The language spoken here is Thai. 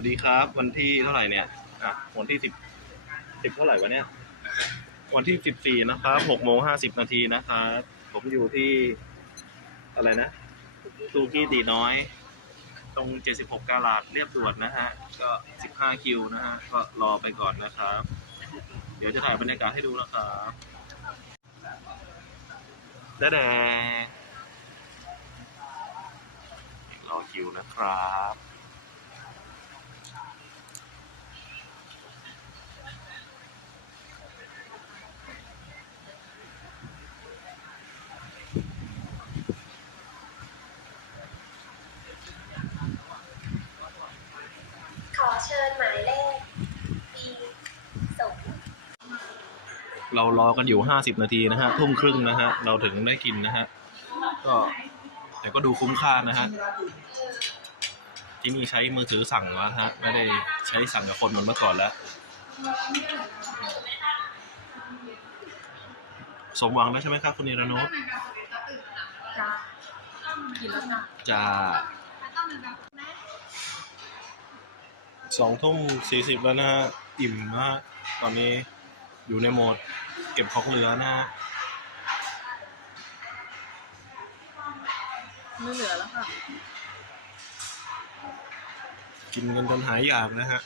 วัสดีครับ วันที่เท่าไหร่เนี่ยอะวันที่สิบสิบเท่าไหร่วะเนี่ย วันที่สิบสี่นะครับหกโมงห้าสิบนาทีนะครับผมอยู่ที่อะไรนะซูกี้ตีน้อย ตรงเจ็ดสิบหกกาลาดเรียบด่วนนะฮะ ก็สิบห้าคิวนะฮะ ก็รอไปก่อนนะครับ เดี๋ยวจะถ่ายบรรยากาศให้ดูนะครับแดงรอคิวนะครับ ชิญหมายเลขปีส่งเรารอกันอยู่ห้าสิบนาทีนะฮะทุ่มครึ่งนะฮะเราถึงได้กินนะฮะก็แต่ก็ดูคุ้มค่านะฮะที่นี่ใช้มือถือสั่งวะฮะไม่ได้ใช้สั่งกับคนเหมือนเมื่อก่อนแล้วสมหวังแล้วใช่ไหมครับคุณนิรนุชจ้ากินแล้วจ้า จะ สองทุ่มสี่สิบแล้วนะฮะ อิ่มมากตอนนี้อยู่ในโหมดเก็บของเหลือนะฮะ ไม่เหลือแล้วค่ะ กินกันจนหายอยากนะฮะ